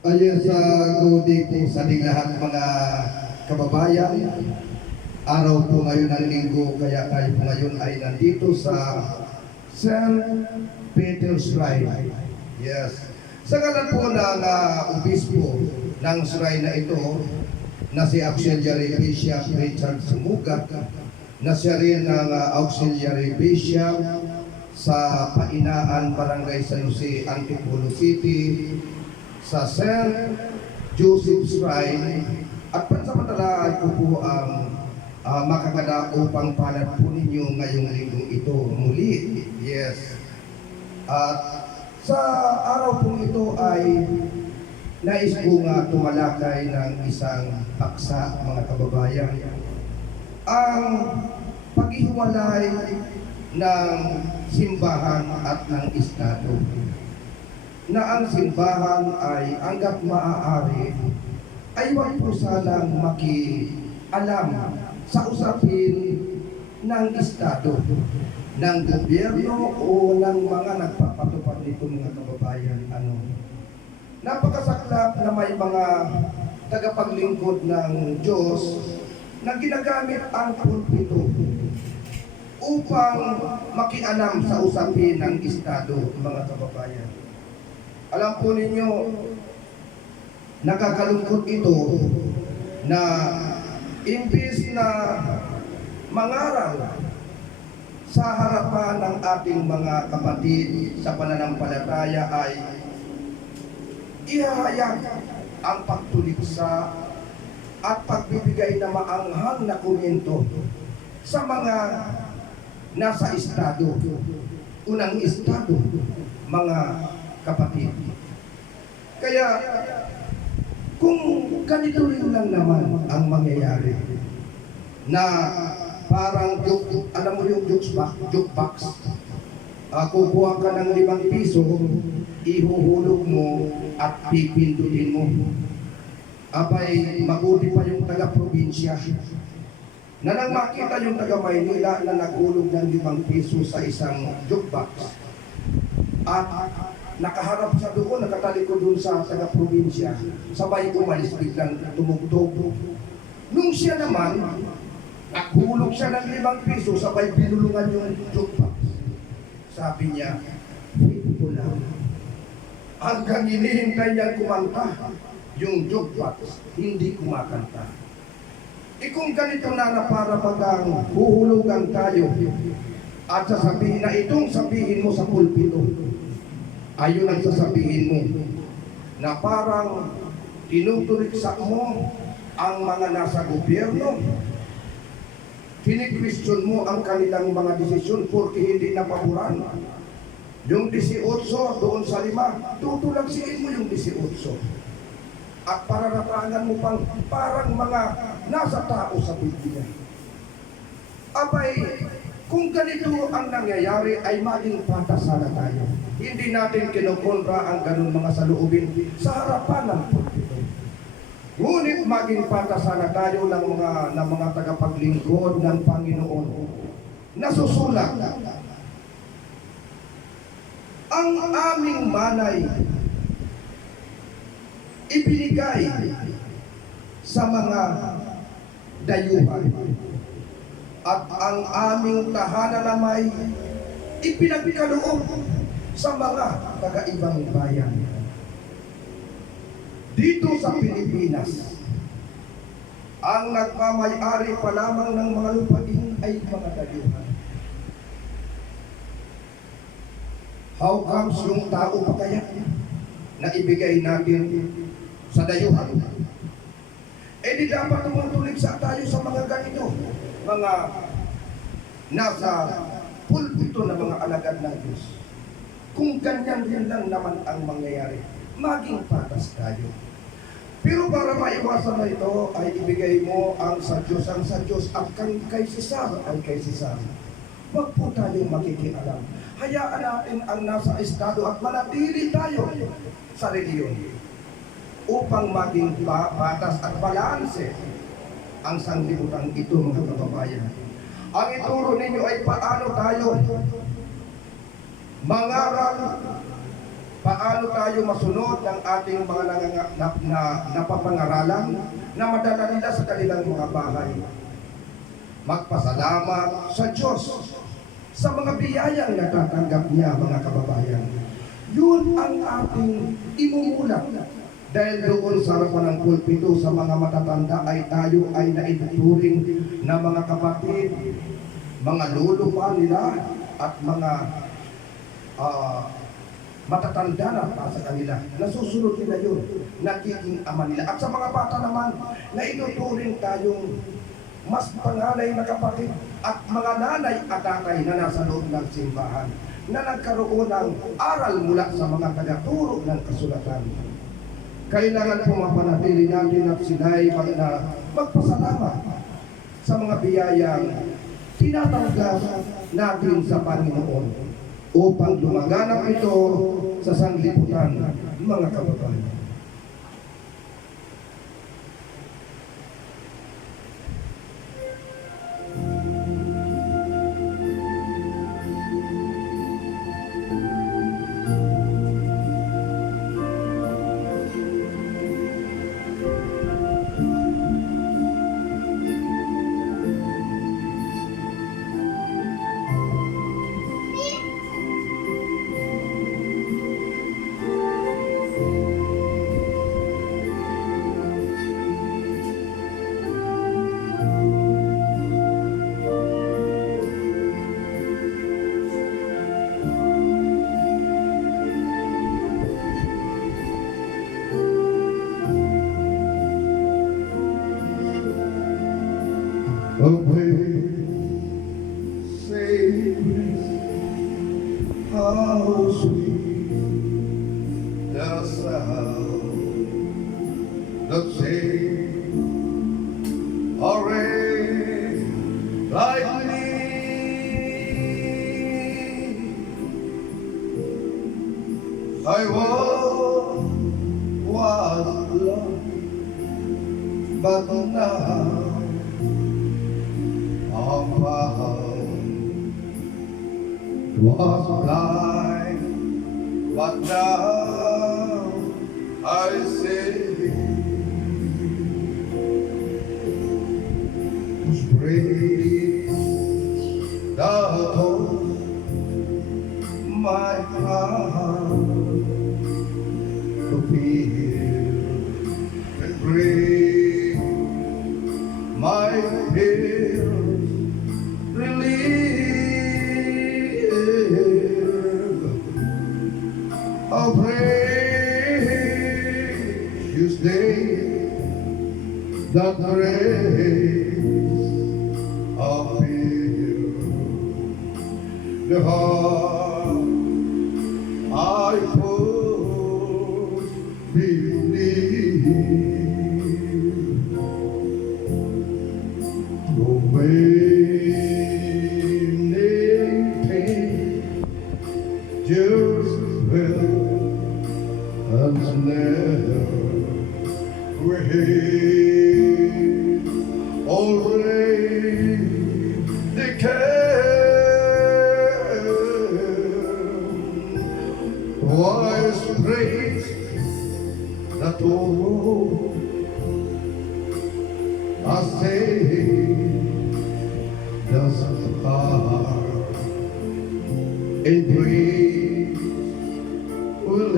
Ayon sa gudi po sa ating lahat mga kababayan, araw po ngayon ng linggo, kaya tayo po ngayon ay nandito sa St. Peter's Shrine. Yes. Sa ngalan po ng obispo ng shrine na ito, na si Auxiliary Bishop Richard Sumugat, na siya rin ang Auxiliary Bishop sa Painaan, Barangay San Jose, Antipolo City, sa St. Joseph's Shrine, at pansamantala ko po ang makaganda upang palad po ninyo ngayong linggong ito muli. Yes. At sa araw po ito ay nais ko nga tumalakay ng isang paksa, mga kababayan. Ang paghihiwalay ng simbahan at ng estado, na ang simbahan ay hanggat maaari ay huwag po sanang makialam sa usapin ng estado, ng gobyerno o ng mga nagpapatupad nito, mga kababayan. Napakasaklap na may mga tagapaglingkod ng Diyos na ginagamit ang pulpito upang makialam sa usapin ng estado, mga kababayan. Alam po ninyo, nakakalungkot ito na imbis na mangaral sa harapan ng ating mga kapatid sa pananampalataya ay ihahayag ang pagtuliksa at pagbibigay na maanghang na komento sa mga nasa estado, unang estado, mga kapatid. Kaya kung ganito rin lang naman ang mangyayari, na parang alam mo yung jukebox, kukuha ka ng 5 piso, ihuhulog mo at pipindutin mo. Abay, mabuti pa yung taga-probinsya na nang makita yung taga-Maynila na naghulog ng 5 piso sa isang jukebox at nakaharap sa doon, nakatalikod doon sa taga-probinsya, sabay umalis, biglang tumugtog. Nung siya naman, naghulog siya ng 5 piso, sabay binulungan yung jukebox. Sabi niya, faithful lang. Hanggang hinihintay niya kumanta, yung jukebox hindi kumakanta. Kung ganito na para bagang huhulugan tayo at sasabihin na itong sabihin mo sa pulpito, ayun ang sasabihin mo na parang tinutuliksa mo ang mga nasa gobyerno, kini-question mo ang kanilang mga desisyon porque hindi napaboran. Yung 18 doon sa 5, tutulagsiin mo yung 18. At pararatangan mo pang parang mga nasa tao sa Biblia. Abay, kung ganito ang nangyayari ay maging patas sana tayo. Hindi natin kinukontra ang ganun mga saloobin sa harapan ng pulpito. Ngunit maging patas sana tayo ng mga tagapaglingkod ng Panginoon. Nasusulat, ang aming manay ibinigay sa mga dayuhan, at ang aming tahanan namay ipinagkaloob sa mga taga-ibang bayan. Dito sa Pilipinas, ang nagmamay-ari pa lamang ng mga lupain ay mga dayuhan. How comes yung tao pa kaya na ibigay natin sa dayuhan? Di dapat tumutuligsa tayo sa mga ganito, mga nasa pulpito na mga alagad ng Diyos. Kung ganyan din lang naman ang mangyayari, maging patas tayo. Pero para maiwasan na ito, ay ibigay mo ang sa Diyos at kay Cesar ang kay Cesar. Huwag po tayong makikialam. Hayaan natin ang nasa estado at manatili tayo sa reliyon upang maging patas at balanse ang sanglibutan ito, mga kababayan. Ang ituro ninyo ay paano tayo mangaral Paano tayo masunod ng ating mga napapangaralan na madala nila sa kanilang mga bahay? Magpasalamat sa Diyos sa mga biyayang natatanggap niya, mga kababayan. Yun ang ating imumulat. Dahil doon sa harapan ng pulpito sa mga matatanda ay tayo ay naituturing na mga kapatid, mga lolo pa nila at mga matatanda na pa sa kanila. Nasusunod nila yun, nagiging ama nila. At sa mga bata naman, na ituturing tayong mas panganay na kapatid at mga nanay at tatay na nasa loob ng simbahan na nagkaroon ng aral mula sa mga tagaturo ng kasulatan. Kailangan po mapanatili natin at sila'y magpasalamat sa mga biyayang tinatanggap natin sa Panginoon upang lumaganap ito sa sanglibutan, mga kababayan. Away, say how sweet the sound that saved a ray like me. I was lost, but now was blind, but now I see. Breathe the hope, my heart to feel and breathe my fears, relieve a precious day that grace of you, the heart I put beneath the waning pain, just well and never wait already decay. Wise praise that all I say doesn't hard and breathe will